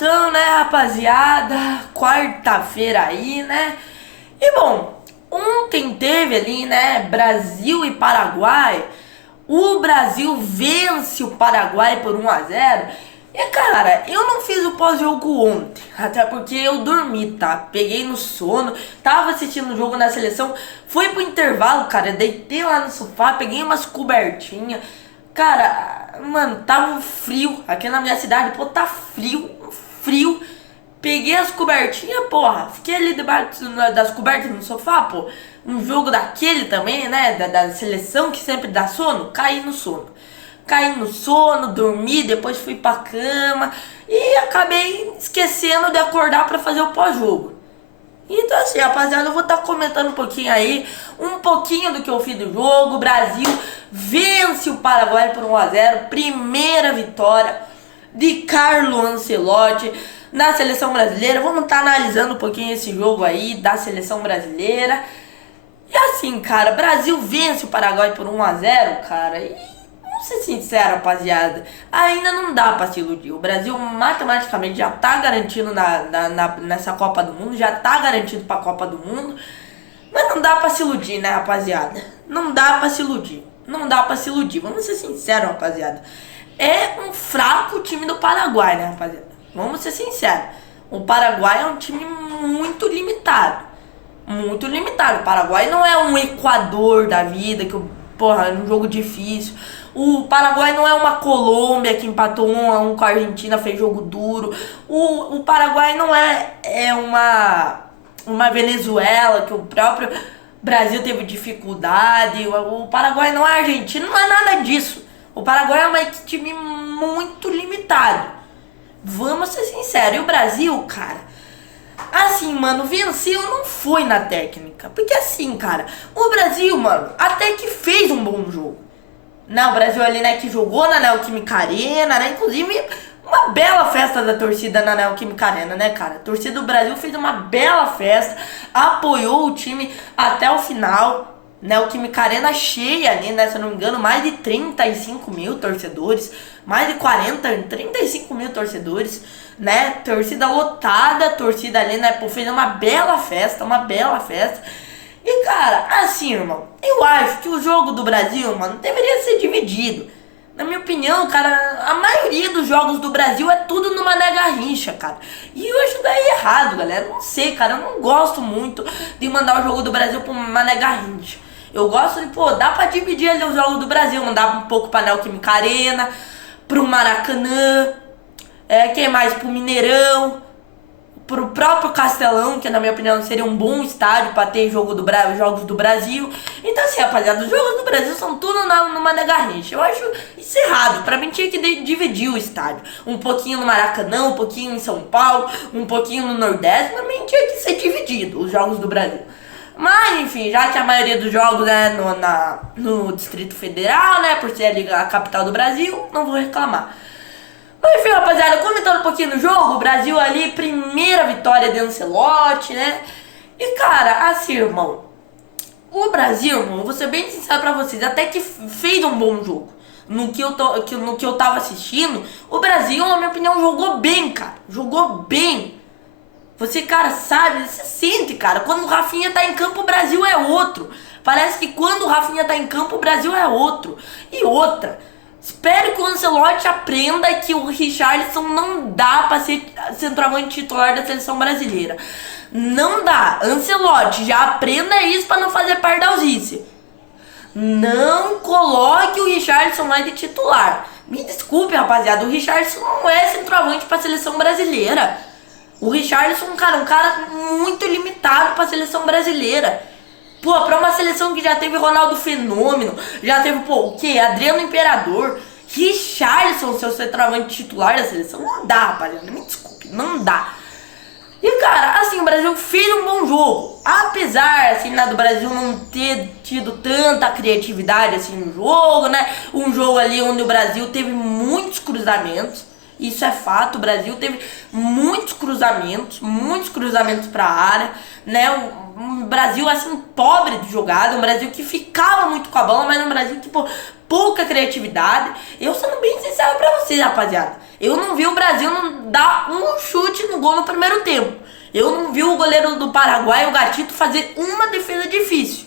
então, né, rapaziada, quarta-feira aí, né? E bom, ontem teve ali, né, Brasil e Paraguai. O Brasil vence o Paraguai por 1-0. E cara, eu não fiz o pós-jogo ontem, até porque eu dormi, tá? Peguei no sono, tava assistindo o jogo na seleção, fui pro intervalo, cara, deitei lá no sofá, peguei umas cobertinhas. Cara, mano, tava um frio aqui na minha cidade, pô, tá frio, frio. Peguei as cobertinhas, porra, fiquei ali debaixo das cobertas no sofá, pô. Um jogo daquele também, né, da seleção que sempre dá sono, caí no sono. Caí no sono, dormi, depois fui pra cama e acabei esquecendo de acordar pra fazer o pós-jogo. Então assim, rapaziada, eu vou estar comentando um pouquinho aí, um pouquinho do que eu fiz do jogo. O Brasil vence o Paraguai por 1-0, primeira vitória de Carlo Ancelotti na seleção brasileira. Vamos estar analisando um pouquinho esse jogo aí da seleção brasileira. E assim, cara, Brasil vence o Paraguai por 1-0, cara, e vamos ser sinceros, rapaziada, ainda não dá pra se iludir. O Brasil matematicamente já tá garantido nessa Copa do Mundo, já tá garantido pra Copa do Mundo. Mas não dá pra se iludir, né, rapaziada? Não dá pra se iludir. Não dá pra se iludir. Vamos ser sinceros, rapaziada. É um fraco time do Paraguai, né, rapaziada? Vamos ser sinceros. O Paraguai é um time muito limitado. Muito limitado. O Paraguai não é um Equador da vida, que, porra, é um jogo difícil. O Paraguai não é uma Colômbia que empatou 1-1 com a Argentina, fez jogo duro. O Paraguai não é uma Venezuela, que o próprio Brasil teve dificuldade. O Paraguai não é Argentina, não é nada disso. O Paraguai é um time muito limitado. Vamos ser sinceros. E o Brasil, cara, assim, mano, venceu não foi na técnica. Porque assim, cara, o Brasil, mano, até que fez um bom jogo. Não, o Brasil ali, né, que jogou na Neoquímica Arena, né, inclusive uma bela festa da torcida na Neoquímica Arena, né, cara? A torcida do Brasil fez uma bela festa, apoiou o time até o final. Neoquímica Arena cheia ali, né, se eu não me engano, mais de 35 mil torcedores, mais de 35 mil torcedores, né, torcida lotada, torcida ali, né, pô, fez uma bela festa, uma bela festa. E cara, assim, irmão, eu acho que o jogo do Brasil, mano, deveria ser dividido. Na minha opinião, cara, a maioria dos jogos do Brasil é tudo numa Mané Garrincha, cara. E eu acho daí errado, galera. Não sei, cara, eu não gosto muito de mandar o jogo do Brasil pro Mané Garrincha. Eu gosto de, pô, dá pra dividir ali os jogos do Brasil, mandar um pouco pra Neoquímica Arena, pro Maracanã, quem mais? Pro Mineirão, pro próprio Castelão, que na minha opinião seria um bom estádio pra ter jogos do Brasil. Então assim, rapaziada, os jogos do Brasil são tudo no Mané Garrincha. Eu acho isso errado. Pra mim tinha que dividir o estádio. Um pouquinho no Maracanã, um pouquinho em São Paulo, um pouquinho no Nordeste. Pra mim tinha que ser dividido os jogos do Brasil. Mas enfim, já que a maioria dos jogos é no Distrito Federal, né, por ser ali a capital do Brasil, não vou reclamar. Mas enfim, rapaziada, comentando um pouquinho no jogo, o Brasil ali, primeira vitória de Ancelotti, né? E cara, assim, irmão, o Brasil, irmão, vou ser bem sincero pra vocês, até que fez um bom jogo. No que eu tava assistindo, o Brasil, na minha opinião, jogou bem, cara. Jogou bem. Você, cara, sabe, você sente, cara, quando o Rafinha tá em campo, o Brasil é outro. Parece que quando o Rafinha tá em campo, o Brasil é outro. E outra, espero que o Ancelotti aprenda que o Richarlison não dá pra ser centroavante titular da seleção brasileira. Não dá. Ancelotti, já aprenda isso pra não fazer pardalzice. Não coloque o Richarlison lá de titular. Me desculpe, rapaziada, o Richarlison não é centroavante pra seleção brasileira. O Richarlison, cara, um cara muito limitado pra seleção brasileira. Pô, pra uma seleção que já teve Ronaldo Fenômeno, já teve, pô, o quê? Adriano Imperador, Richarlison, seu centroavante titular da seleção. Não dá, rapaziada, me desculpe, não dá. E, cara, assim, o Brasil fez um bom jogo. Apesar, assim, né, do Brasil não ter tido tanta criatividade, assim, no jogo, né? Um jogo ali onde o Brasil teve muitos cruzamentos. Isso é fato, o Brasil teve muitos cruzamentos pra área, né? um Brasil assim pobre de jogada, um Brasil que ficava muito com a bola, mas um Brasil que, pô, pouca criatividade. Eu sendo bem sincero pra vocês, rapaziada, eu não vi o Brasil não dar um chute no gol no primeiro tempo. Eu não vi o goleiro do Paraguai, o Gatito, fazer uma defesa difícil.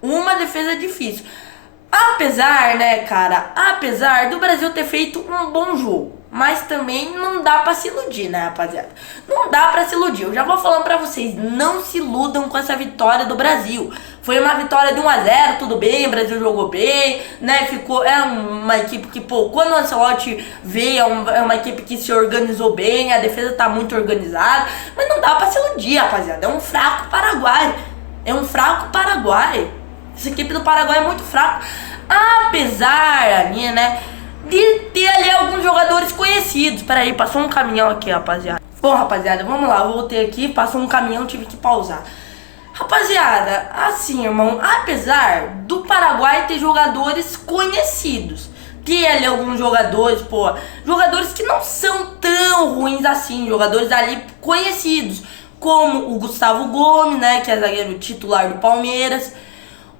Uma defesa difícil. Apesar, né, cara, apesar do Brasil ter feito um bom jogo, mas também não dá pra se iludir, né, rapaziada? Não dá pra se iludir. Eu já vou falando pra vocês, não se iludam com essa vitória do Brasil. Foi uma vitória de 1-0, tudo bem, o Brasil jogou bem, né, é uma equipe que, pô, quando o Ancelotti veio, é uma equipe que se organizou bem, a defesa tá muito organizada, mas não dá pra se iludir, rapaziada. É um fraco Paraguai. É um fraco Paraguai. Essa equipe do Paraguai é muito fraca. Apesar ali, né, de ter ali alguns jogadores conhecidos. Peraí, passou um caminhão aqui, rapaziada. Bom, rapaziada, vamos lá. Eu voltei aqui, passou um caminhão, tive que pausar. Rapaziada, assim, irmão, apesar do Paraguai ter jogadores conhecidos, ter ali alguns jogadores, pô, jogadores que não são tão ruins assim, jogadores ali conhecidos, como o Gustavo Gomes, né, que é zagueiro titular do Palmeiras.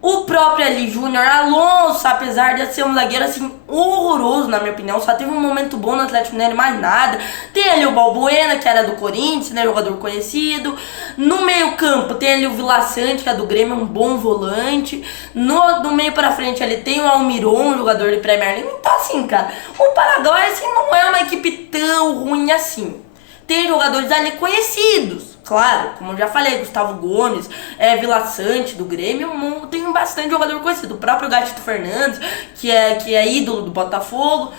O próprio ali, Júnior Alonso, apesar de ser um zagueiro assim horroroso, na minha opinião, só teve um momento bom no Atlético Mineiro, mais nada. Tem ali o Balbuena, que era do Corinthians, né, jogador conhecido. No meio campo tem ali o Vila Sante, que é do Grêmio, um bom volante. No meio pra frente ali tem o Almiron, jogador de Premier League. Então assim, cara, o Paraguai assim, não é uma equipe tão ruim assim. Tem jogadores ali conhecidos, claro, como eu já falei, Gustavo Gomes, Vila Sante do Grêmio, tem bastante jogador conhecido. O próprio Gatito Fernandes, que é ídolo do Botafogo.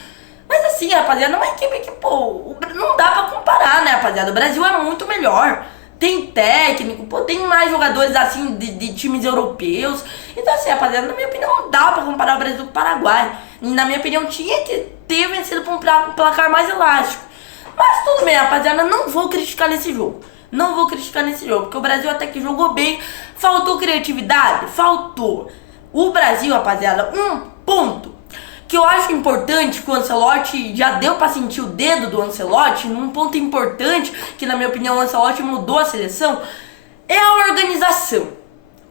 Mas assim, rapaziada, é uma equipe que, pô, não dá pra comparar, né, rapaziada? O Brasil é muito melhor. Tem técnico, pô, tem mais jogadores assim de times europeus. Então assim, rapaziada, na minha opinião, não dá pra comparar o Brasil com o Paraguai. E, na minha opinião, tinha que ter vencido por um placar mais elástico. Mas tudo bem, rapaziada, não vou criticar nesse jogo. Não vou criticar nesse jogo, porque o Brasil até que jogou bem. Faltou criatividade? Faltou. O Brasil, rapaziada, um ponto que eu acho importante, que o Ancelotti já deu pra sentir o dedo do Ancelotti, um ponto importante, que na minha opinião o Ancelotti mudou a seleção, é a organização.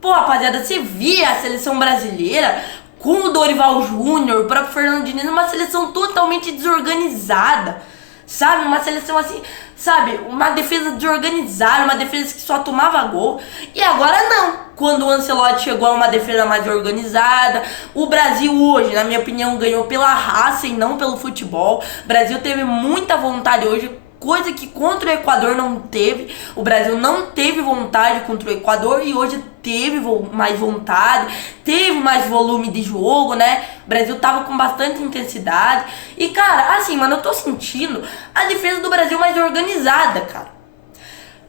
Pô, rapaziada, você via a seleção brasileira com o Dorival Júnior, o próprio Fernando Diniz, uma seleção totalmente desorganizada. Sabe, uma seleção assim, sabe, uma defesa desorganizada, uma defesa que só tomava gol. E agora não, quando o Ancelotti chegou a uma defesa mais organizada. O Brasil hoje, na minha opinião, ganhou pela raça e não pelo futebol. O Brasil teve muita vontade hoje, coisa que contra o Equador não teve. O Brasil não teve vontade contra o Equador e hoje teve mais vontade, teve mais volume de jogo, né? O Brasil tava com bastante intensidade. E, cara, assim, mano, eu tô sentindo a defesa do Brasil mais organizada, cara.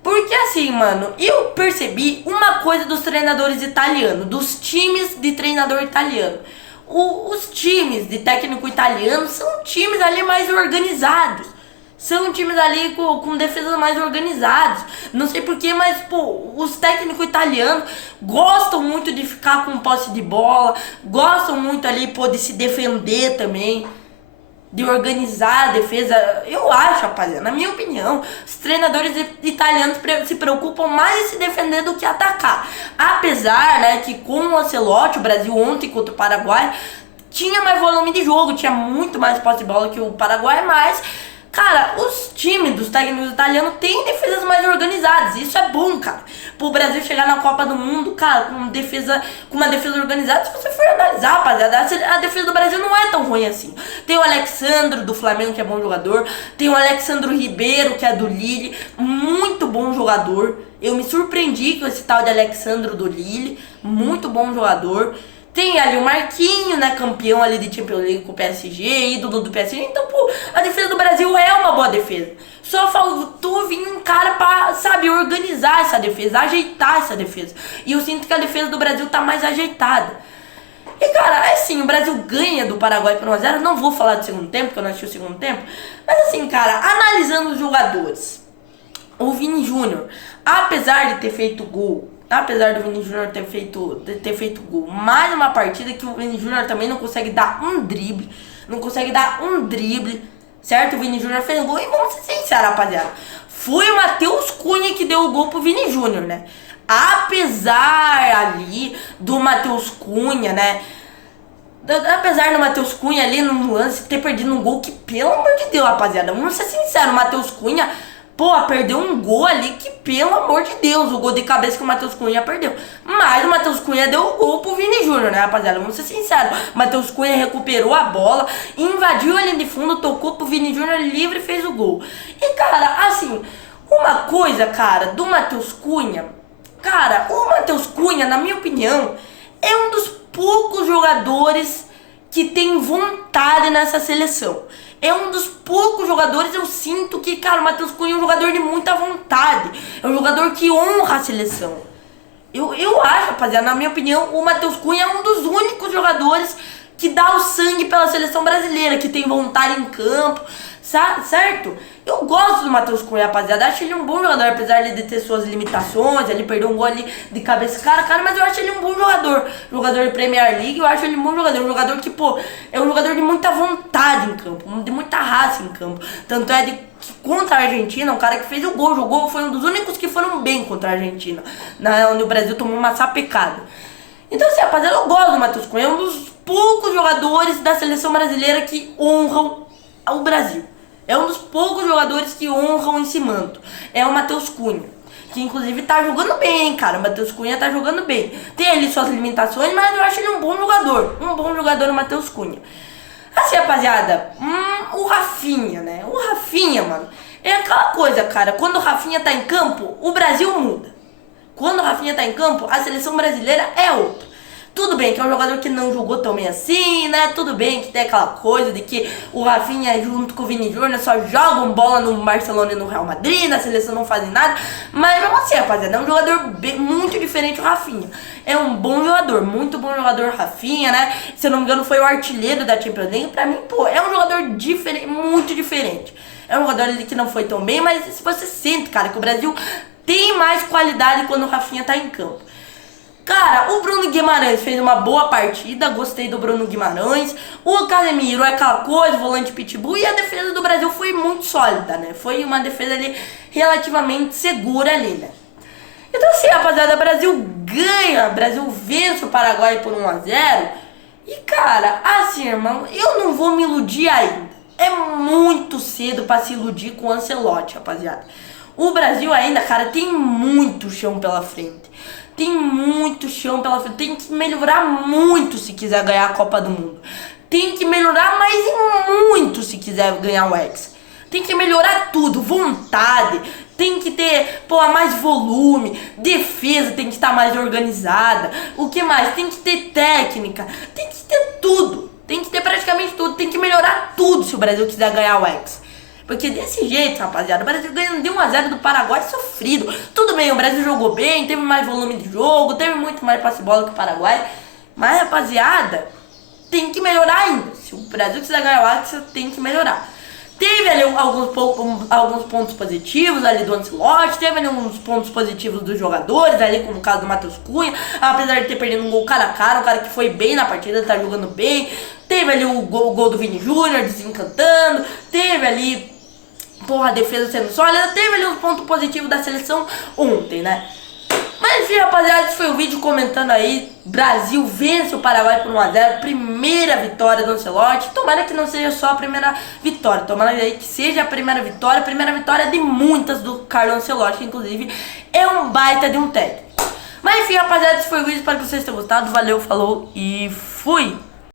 Porque assim, mano, eu percebi uma coisa dos treinadores italianos, dos times de treinador italiano. Os times de técnico italiano são times ali mais organizados. São times ali com defesas mais organizadas. Não sei porquê, mas, pô, os técnicos italianos gostam muito de ficar com posse de bola. Gostam muito ali, pô, de se defender também. De organizar a defesa. Eu acho, rapaziada, na minha opinião, os treinadores italianos se preocupam mais em se defender do que atacar. Apesar, né, que com o Ancelotti, o Brasil ontem contra o Paraguai, tinha mais volume de jogo, tinha muito mais posse de bola que o Paraguai, mas... Cara, os times dos técnicos italianos têm defesas mais organizadas. Isso é bom, cara. Pro Brasil chegar na Copa do Mundo, cara, com uma defesa organizada. Se você for analisar, rapaziada, a defesa do Brasil não é tão ruim assim. Tem o Alexandro do Flamengo, que é bom jogador. Tem o Alexandro Ribeiro, que é do Lille, muito bom jogador. Eu me surpreendi com esse tal de Alexandro do Lille, muito bom jogador. Tem ali o Marquinhos, né, campeão ali de Champions League com o PSG, ídolo do PSG. Então, pô, a defesa do Brasil é uma boa defesa. Só faltou vir um cara pra, sabe, organizar essa defesa, ajeitar essa defesa. E eu sinto que a defesa do Brasil tá mais ajeitada. E, cara, assim, o Brasil ganha do Paraguai por 1-0. Não vou falar do segundo tempo, porque eu não assisti o segundo tempo. Mas, assim, cara, analisando os jogadores, o Vini Júnior, apesar de ter feito gol, apesar do Vini Júnior ter feito gol, mais uma partida que o Vini Júnior também não consegue dar um drible. Certo? O Vini Júnior fez gol e vamos ser sinceros, rapaziada. Foi o Matheus Cunha que deu o gol pro Vini Júnior, né? apesar ali do Matheus Cunha, né? Apesar do Matheus Cunha ali no lance ter perdido um gol que, pelo amor de Deus, rapaziada, vamos ser sinceros, o Matheus Cunha, pô, perdeu um gol ali que, pelo amor de Deus, o gol de cabeça que o Matheus Cunha perdeu. Mas o Matheus Cunha deu o gol pro Vini Júnior, né, rapaziada? Vamos ser sinceros. O Matheus Cunha recuperou a bola, invadiu a linha de fundo, tocou pro Vini Júnior livre e fez o gol. E, cara, assim, uma coisa, cara, do Matheus Cunha, cara, o Matheus Cunha, na minha opinião, é um dos poucos jogadores que tem vontade nessa seleção. É um dos poucos jogadores, eu sinto que, cara, o Matheus Cunha é um jogador de muita vontade. É um jogador que honra a seleção. Eu acho, rapaziada, na minha opinião, o Matheus Cunha é um dos únicos jogadores que dá o sangue pela seleção brasileira, que tem vontade em campo, certo? Eu gosto do Matheus Cunha, rapaziada. Acho ele um bom jogador, apesar de ter suas limitações. Ele perdeu um gol ali de cabeça, cara, mas eu acho ele um bom jogador. Jogador de Premier League, eu acho ele um bom jogador. Um jogador que, pô, é um jogador de muita vontade em campo, de muita raça em campo. Tanto é que contra a Argentina, um cara que fez o gol, jogou, foi um dos únicos que foram bem contra a Argentina, onde o Brasil tomou uma sapecada. Então, assim, rapaziada, eu gosto do Matheus Cunha. É um dos poucos jogadores da seleção brasileira que honram o Brasil. É um dos poucos jogadores que honram esse manto. É o Matheus Cunha, que inclusive tá jogando bem, cara. O Matheus Cunha tá jogando bem. Tem ali suas limitações, mas eu acho ele um bom jogador. Um bom jogador, o Matheus Cunha. Assim, rapaziada, o Rafinha, né? O Rafinha, mano, é aquela coisa, cara. Quando o Rafinha tá em campo, o Brasil muda. Quando o Rafinha tá em campo, a seleção brasileira é outra. Tudo bem que é um jogador que não jogou tão bem assim, né? Tudo bem que tem aquela coisa de que o Rafinha junto com o Vini Júnior só jogam bola no Barcelona e no Real Madrid, na seleção não fazem nada. Mas mesmo assim, rapaziada, é um jogador muito diferente o Rafinha. É um bom jogador, muito bom jogador Rafinha, né? Se eu não me engano foi o artilheiro da Champions League. Pra mim, pô, é um jogador diferente, muito diferente. É um jogador ali que não foi tão bem, mas se você sente, cara, que o Brasil tem mais qualidade quando o Rafinha tá em campo. Cara, o Bruno Guimarães fez uma boa partida, gostei do Bruno Guimarães. O Casemiro é aquela coisa, volante pitbull, e a defesa do Brasil foi muito sólida, né? Foi uma defesa ali relativamente segura ali, né? Então assim, rapaziada, o Brasil ganha, o Brasil vence o Paraguai por 1-0. E cara, assim, irmão, eu não vou me iludir ainda. É muito cedo pra se iludir com o Ancelotti, rapaziada. O Brasil ainda, cara, tem muito chão pela frente. Tem muito chão pela frente. Tem que melhorar muito se quiser ganhar a Copa do Mundo. Tem que melhorar mais e muito se quiser ganhar o Hexa. Tem que melhorar tudo. Vontade. Tem que ter, pô, mais volume. Defesa tem que estar mais organizada. O que mais? Tem que ter técnica. Tem que ter tudo. Tem que ter praticamente tudo. Tem que melhorar tudo se o Brasil quiser ganhar o Hexa. Porque desse jeito, rapaziada, o Brasil ganhando de 1-0 do Paraguai sofrido. Tudo bem, o Brasil jogou bem, teve mais volume de jogo, teve muito mais passe bola que o Paraguai. Mas, rapaziada, tem que melhorar ainda. Se o Brasil quiser ganhar o Hexa, tem que melhorar. Teve ali alguns pontos positivos ali do Ancelotti, teve ali uns pontos positivos dos jogadores, ali como o caso do Matheus Cunha, apesar de ter perdido um gol cara a cara, um cara que foi bem na partida, tá jogando bem. Teve ali o gol do Vini Júnior desencantando, teve ali, porra, a defesa sendo sólida, teve ali uns pontos positivos da seleção ontem, né? Mas enfim, rapaziada, esse foi o vídeo comentando aí. Brasil vence o Paraguai por 1-0. Primeira vitória do Ancelotti. Tomara que não seja só a primeira vitória. Tomara aí que seja a primeira vitória. Primeira vitória de muitas do Carlo Ancelotti, que inclusive é um baita de um técnico. Mas enfim, rapaziada, esse foi o vídeo. Espero que vocês tenham gostado. Valeu, falou e fui!